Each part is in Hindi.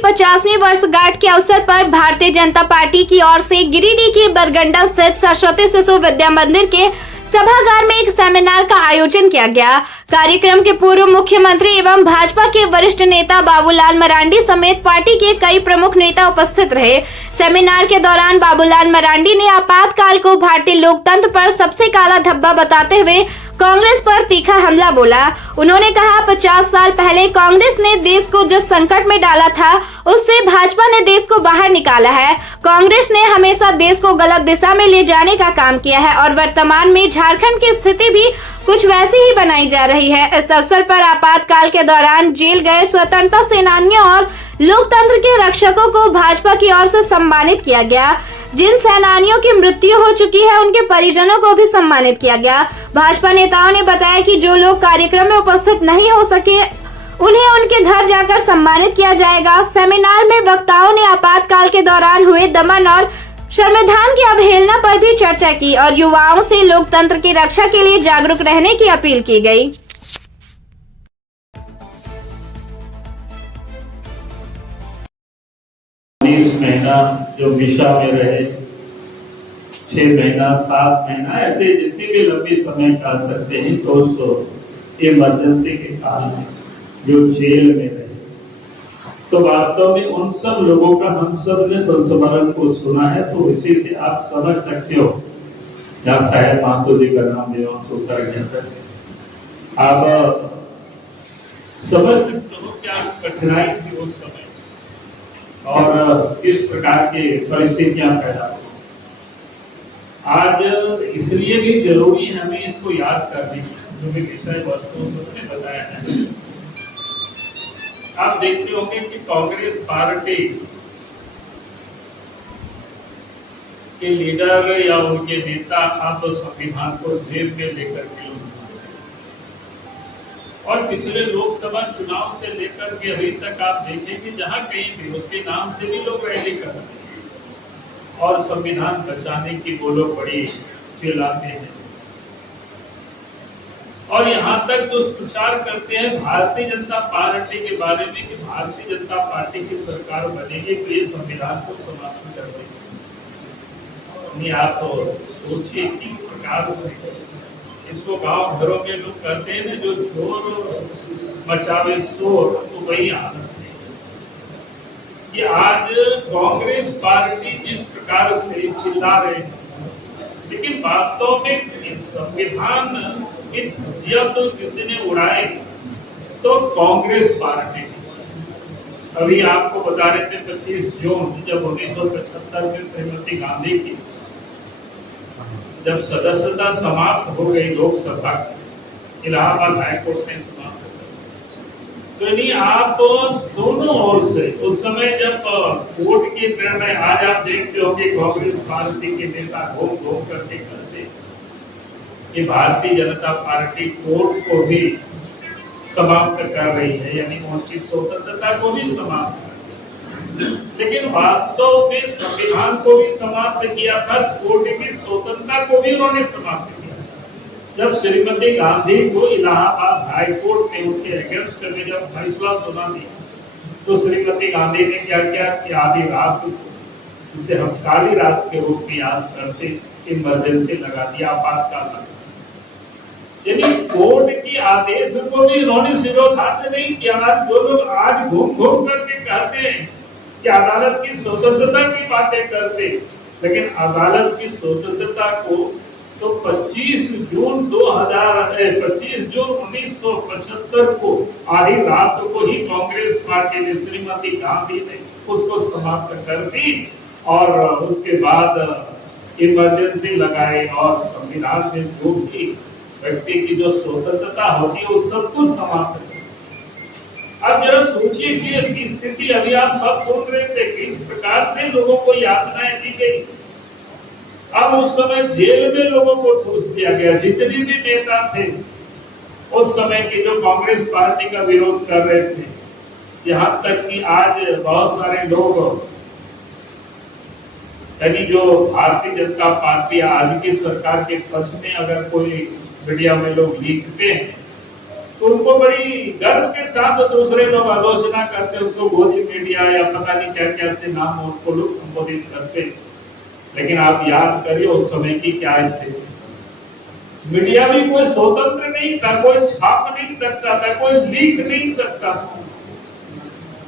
50वीं वर्षगांठ के अवसर पर भारतीय जनता पार्टी की ओर से गिरिडीह के बरगंडा स्थित सरस्वती शिशु विद्या मंदिर के सभागार में एक सेमिनार का आयोजन किया गया। कार्यक्रम के पूर्व मुख्यमंत्री एवं भाजपा के वरिष्ठ नेता बाबूलाल मरांडी समेत पार्टी के कई प्रमुख नेता उपस्थित रहे। सेमिनार के दौरान बाबूलाल मरांडी ने आपातकाल को भारतीय लोकतंत्र पर सबसे काला धब्बा बताते हुए कांग्रेस पर तीखा हमला बोला। उन्होंने कहा 50 साल पहले कांग्रेस ने देश को जिस संकट में डाला था उससे भाजपा ने देश को बाहर निकाला है। कांग्रेस ने हमेशा देश को गलत दिशा में ले जाने का काम किया है और वर्तमान में झारखंड की स्थिति भी कुछ वैसी ही बनाई जा रही है। इस अवसर पर आपातकाल के दौरान जेल गए स्वतंत्रता सेनानियों और लोकतंत्र के रक्षकों को भाजपा की ओर से सम्मानित किया गया। जिन सेनानियों की मृत्यु हो चुकी है उनके परिजनों को भी सम्मानित किया गया। भाजपा नेताओं ने बताया कि जो लोग कार्यक्रम में उपस्थित नहीं हो सके उन्हें उनके घर जाकर सम्मानित किया जाएगा। सेमिनार में वक्ताओं ने आपातकाल के दौरान हुए दमन और संविधान की अवहेलना पर भी चर्चा की और युवाओं से लोकतंत्र की रक्षा के लिए जागरूक रहने की अपील की गई। 20 महीना जो विषा में रहे, 6 महीना 7 महीना ऐसे जितने भी लंबे समय काट सकते हैं दोस्तों, इमरजेंसी के काल में जो जेल में रहे, तो वास्तव में उन सब लोगों का हम सब ने संस्मरण को सुना है। तो इसी से आप समझ सकते हो, या शायद मातो जी का नाम आप समझ सकते हो क्या कठिनाई थी उस समय और किस प्रकार की परिस्थितियां पैदा हुई। आज इसलिए भी जरूरी है हमें इसको याद करने की, जो भी विषय वस्तु सबने बताया है। आप देखते होंगे कि कांग्रेस पार्टी के लीडर या उनके नेता आप तो संविधान को जेब में लेकर के और पिछले लोकसभा चुनाव से लेकर के अभी तक आप देखेंगे जहां कहीं भी उसके नाम से भी लोग रैली कर रहे हैं और संविधान बचाने की वो लोग बड़ी चिल्लाते हैं और यहाँ तक तो प्रचार करते हैं भारतीय जनता पार्टी के बारे में कि भारतीय जनता पार्टी की सरकार बनेगी तो ये संविधान को समाप्त कर देगी। आप तो सोचिए किस प्रकार से इसको गांव घरों में लोग करते हैं, जो शोर मचावे शोर, तो वही आदत है कि आज कांग्रेस पार्टी जिस प्रकार से चिल्ला रहे हैं, लेकिन वास्तव में इस संविधान जब तो किसी ने उड़ाए तो कांग्रेस पार्टी। अभी आपको बता रहे थे 25 जून जब 1975 में श्रीमती गांधी की जब सदस्यता समाप्त हो गई लोकसभा, इलाहाबाद हाईकोर्ट ने समाप्त कर, तो नहीं आप दोनों ओर से उस समय जब कोर्ट की निर्णय, आज आप देखते हो कि कांग्रेस पार्टी के नेता घूम घूम करके करते कि भारतीय जनता पार्टी कोर्ट को भी समाप्त कर रही है, यानी उनकी स्वतंत्रता को भी समाप्त, लेकिन वास्तव में संविधान को भी समाप्त किया था, कोर्ट की स्वतंत्रता को भी उन्होंने समाप्त किया। जब श्रीमती गांधी को इलाहाबाद हाई कोर्ट ने उनके अगेंस्ट में जब फैसला सुना दिया, तो श्रीमती गांधी ने क्या किया कि आधी रात, जिसे हम काली रात के रूप में याद करते, इमरजेंसी लगा दिया, आपातकाल लगा। यानी कोर्ट की आदेश को भी उन्होंने सिरोधार्य नहीं किया। जो लोग आज घूम घूम करके कहते हैं कि अदालत की स्वतंत्रता की बातें करते, लेकिन अदालत की स्वतंत्रता को तो 25 जून 1975 को आधी रात को ही कांग्रेस पार्टी ने, श्रीमती गांधी ने उसको समाप्त कर दी और उसके बाद इमरजेंसी लगाए और संविधान में जो भी व्यक्ति की जो स्वतंत्रता होती है उस सब कुछ समाप्त कर। अब जरा सोचिए कि स्थिति अभी आप सब सुन रहे थे कि इस प्रकार से लोगों को यातनाएं दी गई। अब उस समय जेल में लोगों को ठूस दिया गया, जितने भी नेता थे उस समय के जो कांग्रेस पार्टी का विरोध कर रहे थे, यहाँ तक कि आज बहुत सारे लोग, यानी जो भारतीय जनता पार्टी आज की सरकार के पक्ष में अगर कोई मीडिया में लोग लिखते हैं तो उनको बड़ी गर्व के साथ दूसरे लोग आलोचना करते, उसको गोदी मीडिया या पता नहीं क्या क्या से नाम उनको लोग संबोधित करते। लेकिन आप याद करिए उस समय की क्या स्थिति, मीडिया भी कोई स्वतंत्र नहीं था, कोई छाप नहीं सकता था, कोई लिख नहीं सकता था।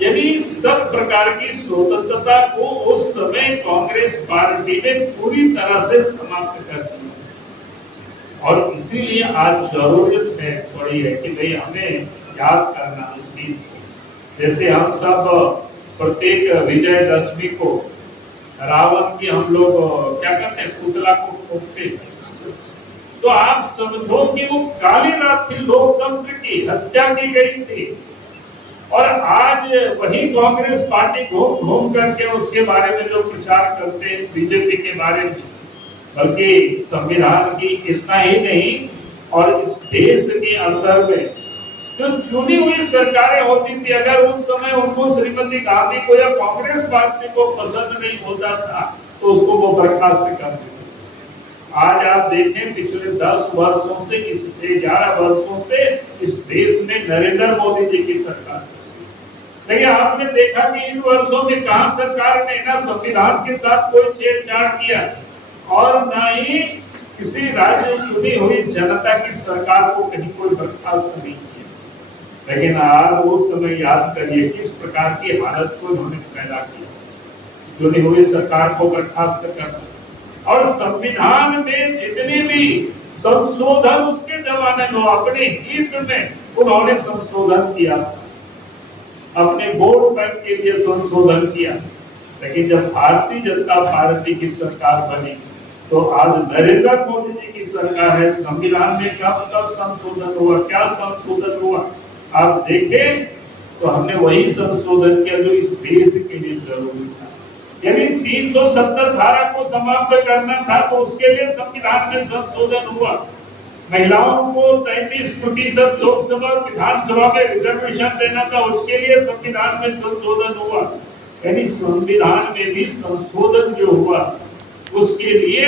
यानी सब प्रकार की स्वतंत्रता को उस समय कांग्रेस पार्टी ने पूरी तरह से समाप्त कर दिया। और इसीलिए आज जरूरत है पड़ी है कि भाई हमें याद करना है। जैसे हम सब प्रत्येक विजयदशमी को रावण की हम लोग क्या करते हैं, पुतला को फूंकते हैं। तो आप समझो कि वो काली रात थी, लोकतंत्र की हत्या की गई थी। और आज वही कांग्रेस पार्टी घूम घूम करके उसके बारे में जो प्रचार करते हैं बीजेपी के बारे में, बल्कि संविधान की इतना ही नहीं, और इस देश के अंदर में जो चुनी हुई सरकारें होती थी, अगर उस समय उनको श्रीमती गांधी को या कांग्रेस पार्टी को पसंद नहीं होता था तो उसको वो बर्खास्त कर देते। आज आप देखें पिछले 10 वर्षों से, 11 वर्षों से इस देश में नरेंद्र मोदी जी की सरकार। लेकिन आपने देखा कि इन वर्षों में कहां सरकार ने ना संविधान के साथ कोई छेड़छाड़ किया और ना ही किसी राज्य चुनी हुई जनता की सरकार को कहीं कोई बर्खास्त नहीं किया। लेकिन आज वो समय याद करिए किस प्रकार की हालत को उन्होंने पैदा किया, चुनी हुई सरकार को बर्खास्त करना। और संविधान में जितने भी संशोधन उसके जमाने में अपने हित में उन्होंने संशोधन किया, अपने वोट बैंक के लिए संशोधन किया। लेकिन जब भारतीय जनता पार्टी की सरकार बनी तो आज नरेंद्र मोदी जी की सरकार है, संविधान में कब कब संशोधन हुआ, क्या संशोधन हुआ आप देखें तो हमने वही संशोधन किया जो इस देश के लिए जरूरी था। यानी 370 धारा को समाप्त करना था तो उसके लिए संविधान में संशोधन हुआ। महिलाओं को 33% लोकसभा और विधानसभा में रिजर्वेशन देना था, उसके लिए संविधान में संशोधन हुआ। यानी संविधान में भी संशोधन जो हुआ उसके लिए,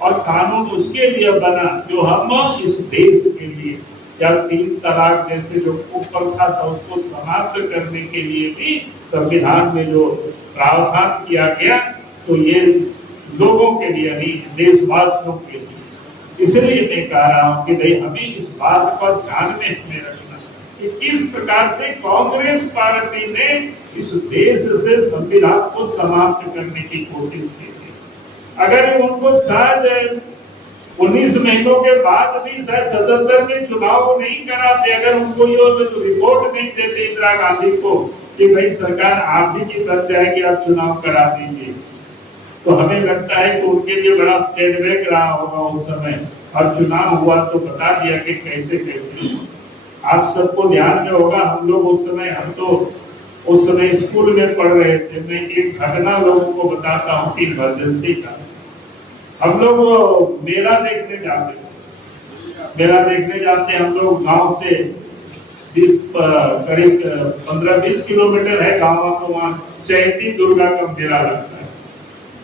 और कानून उसके लिए बना जो हम इस देश के लिए, या 3 तलाक जैसे जो कुप्रथा था उसको समाप्त करने के लिए भी संविधान में जो प्रावधान किया गया, तो ये लोगों के लिए नहीं, देशवासियों के लिए। इसलिए मैं कह रहा हूं कि भाई हमें इस बात पर ध्यान में हमें रखना कि किस प्रकार से कांग्रेस पार्टी ने इस देश से संविधान को समाप्त करने की कोशिश की थी। अगर उनको शायद 19 महीनों के बाद भी शायद 77 में चुनाव नहीं कराते, अगर उनको ये रिपोर्ट नहीं देते इंदिरा गांधी को कि भाई सरकार आप ही की तरफ जाएगी, आप चुनाव करा दीजिए, तो हमें लगता है कि उनके लिए बड़ा सेटबैक रहा होगा उस समय। और चुनाव हुआ तो बता दिया कि कैसे कैसे। आप सबको ध्यान में होगा, हम लोग उस समय स्कूल में पढ़ रहे थे। मैं एक घटना लोगों को बताता हूँ कि इमरजेंसी का। हम लोग मेला देखने जाते हम लोग गांव से करीब 15-20 किलोमीटर है गांव, तो वहाँ चैती दुर्गा का मेला लगता है।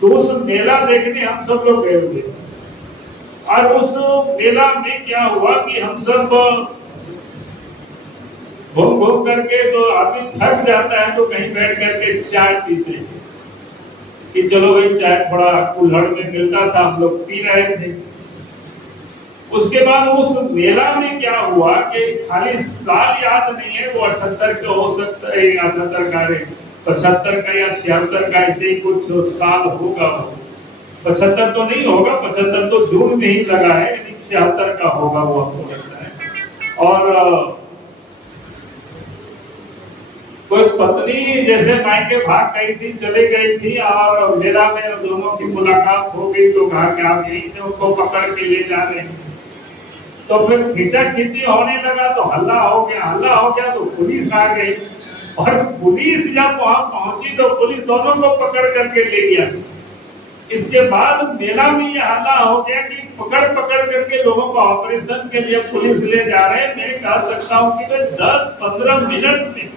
तो उस मेला देखने हम सब लोग गए थे। और उस मेला में क्या हुआ कि हम सब घूम घूम करके, तो आदमी थक जाता है तो कहीं बैठ करके चाय पीते हैं कि चलो भाई चाय थोड़ा कुल्हड़ में मिलता था, हम लोग पी रहे थे। उसके बाद उस मेला में क्या हुआ कि खाली साल याद नहीं है, वो 78 का हो सकता है, 78 का 75 का या 76 का, ऐसे ही कुछ साल होगा। 75 तो नहीं होगा, 75 तो जून में ही लगा है, 76 का होगा वो हमको लगता है। और कोई पत्नी जैसे मायके भाग गई थी, चले गई थी, और मेला में दोनों की मुलाकात हो गई तो कहा कि आप यहीं से उनको पकड़ के ले जा रहे हैं। तो फिर खींचा खींची होने लगा, तो हल्ला हो गया तो पुलिस आ गई। और पुलिस जब वहां पहुंची तो पुलिस दोनों को पकड़ करके ले गया। इसके बाद मेला में ये हल्ला हो गया कि पकड़ करके लोगों को ऑपरेशन के लिए पुलिस ले जा रहे हैं। मैं कह सकता हूँ कि 10-15 मिनट में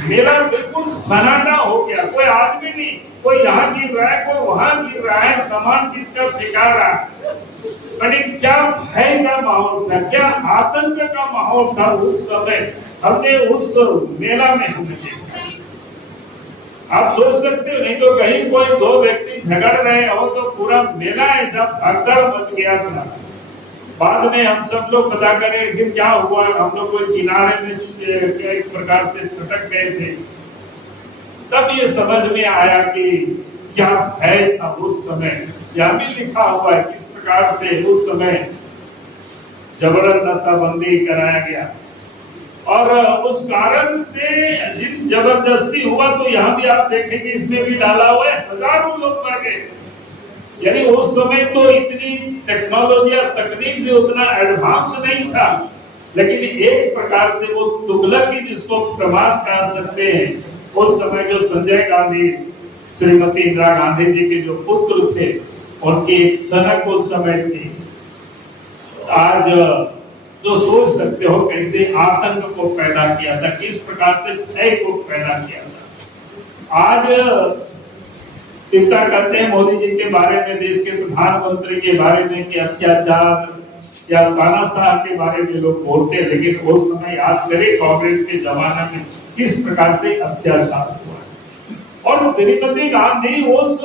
मेरा बिल्कुल सन्नाटा हो गया। कोई आदमी नहीं, कोई यहाँ गिर रहा है, कोई वहां गिर रहा है, सामान किसका फेंका रहा है। लेकिन क्या भय का माहौल था, क्या आतंक का माहौल था उस समय, हमने उस मेला में हमने देखा। आप सोच सकते हो, नहीं तो कहीं कोई दो व्यक्ति झगड़ रहे हो तो पूरा मेला ऐसा भगदड़ मच गया था। बाद में हम सब लोग पता करें कि क्या हुआ, हम लोग कोई किनारे में एक प्रकार से सटक गए थे। तब ये समझ में आया कि क्या भय था उस समय। यह भी लिखा हुआ है किस प्रकार से उस समय जबरन नशाबंदी कराया गया, और उस कारण से जबरदस्ती हुआ। तो यहाँ भी आप देखेंगे इसमें भी डाला हुआ है, हजारों लोग मर गए। यानी उस समय तो इतनी टेक्नोलॉजी और तकनीक भी उतना एडवांस नहीं था, लेकिन एक प्रकार से वो तुगलकी जिसको प्रमाद कह सकते हैं, उस समय जो संजय गांधी, श्रीमती इंदिरा गांधी जी के जो पुत्र थे, उनकी एक सनक उस समय थी। आज जो सोच सकते हो कैसे आतंक को पैदा किया था, किस प्रकार से भय को पैदा किया था। आज चिंता करते हैं मोदी जी के बारे में, देश के प्रधानमंत्री के बारे में कि अत्याचार या तानाशाह के बारे में लोग बोलते हैं, लेकिन उस समय याद करें कांग्रेस के जमाने में किस प्रकार से अत्याचार हुआ। और श्रीमती गांधी उस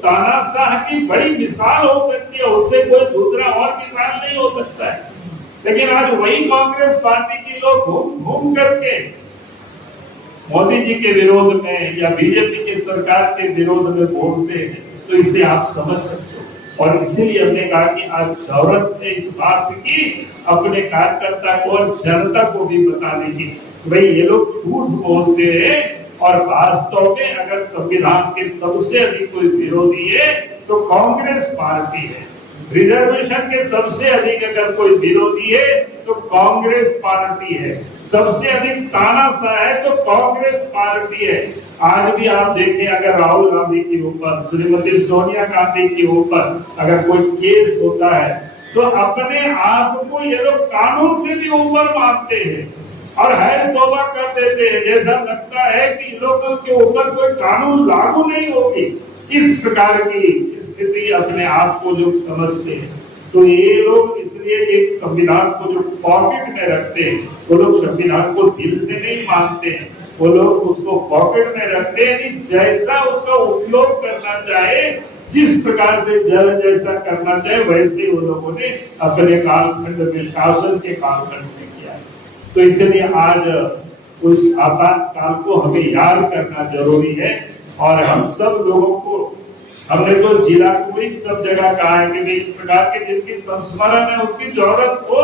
तानाशाह की बड़ी मिसाल हो सकती है, उससे कोई दूसरा और मिसाल नहीं हो सकता है। लेकिन आज वही कांग्रेस पार्टी के लोग घूम घूम करके मोदी जी के विरोध में या बीजेपी की सरकार के विरोध में बोलते हैं, तो इसे आप समझ सकते हो। और इसीलिए हमने कहा कि आज जरूरत है इस बात की अपने कार्यकर्ता को और जनता को भी बताने की, भाई ये लोग झूठ बोलते हैं और वास्तव में अगर संविधान के सबसे अधिक कोई विरोधी है तो कांग्रेस पार्टी है। रिजर्वेशन के सबसे अधिक अगर कोई विरोधी है तो कांग्रेस पार्टी है। सबसे अधिक तानाशाह है तो कांग्रेस पार्टी है। आज भी आप देखें, अगर राहुल गांधी के ऊपर, श्रीमती सोनिया गांधी के ऊपर अगर कोई केस होता है तो अपने आप को ये लोग कानून से भी ऊपर मानते हैं और है तौबा कर देते हैं, जैसा लगता है कि लोगों के ऊपर कोई कानून लागू नहीं होगी। इस प्रकार की स्थिति अपने आप को जो समझते हैं, तो ये लोग इसलिए एक संविधान को जो पॉकेट में रखते हैं, वो लोग संविधान को दिल से नहीं मानते हैं, वो लोग उसको पॉकेट में रखते हैं कि जैसा उसका उपयोग करना चाहे, जिस प्रकार से जैसा करना चाहे वैसे वो लोगों ने अपने कालखंड में, शासन के कालखंड में किया। तो इसलिए आज उस आपातकाल को हमें याद करना जरूरी है। और हम सब लोगों को, हमने तो जिला कोई सब जगह कहा है कि इस प्रकार के जिनकी संस्मरण है उसकी जरूरत हो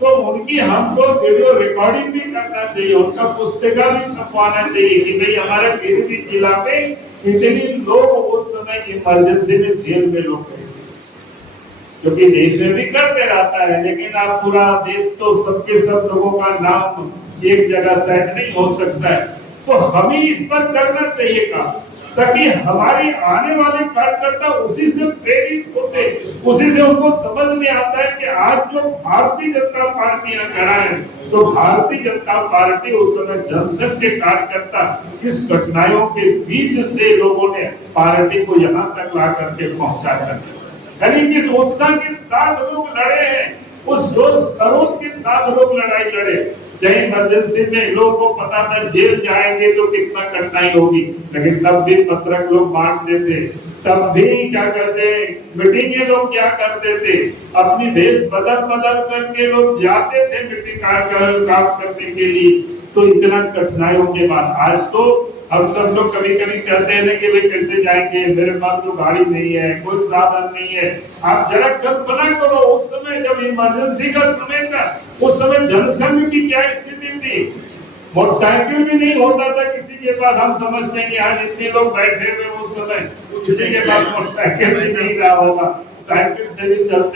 तो उनकी हमको वीडियो रिकॉर्डिंग भी करना चाहिए, उनका पुस्तिका भी छपवाना चाहिए कि भाई हमारे गिरिडीह जिला में इतने लोग उस समय इमरजेंसी में जेल में लोग गए, क्योंकि देश में भी करते रहता है, लेकिन आप पूरा देश तो सबके सब लोगों का नाम एक जगह सेट नहीं हो सकता है। तो हमें इस पर करना चाहिए काम, ताकि हमारे आने वाले कार्यकर्ता उसी से प्रेरित होते, उसी से उनको समझ में आता है कि आज जो भारतीय जनता पार्टी यहाँ खड़ा है, तो भारतीय जनता पार्टी उस समय जनसंघ के कार्यकर्ता किस कठिनाइयों के बीच से लोगों ने पार्टी को यहाँ तक ला करके पहुंचा कर, यानी कि उत्साह के साथ लोग लड़े हैं, उस जोश खरोश के साथ लोग लड़ाई लड़े। चाहे इमरजेंसी में लोगों को पता था जेल जाएंगे तो कितना कठिनाई होगी, लेकिन तब भी पत्रक लोग बांटते थे, तब भी क्या करते, मीटिंग लोग क्या करते थे, अपनी भेष बदल बदल करके लोग जाते थे मीटिंग काम करने के लिए। तो इतना कठिनाइयों के बाद आज तो हम सब लोग कभी कभी कहते हैं कि भाई कैसे जाएंगे, मेरे पास तो गाड़ी नहीं है, कोई साधन नहीं है। आप जरा कल्पना करो उस समय जब इमरजेंसी का समय था, उस समय जनसंघ की क्या स्थिति थी। मोटरसाइकिल भी नहीं होता था किसी के पास। हम समझते हैं कि आज इतने लोग बैठे हुए उस समय किसी के पास मोटरसाइकिल भी नहीं रहा होगा, साइकिल से भी चलते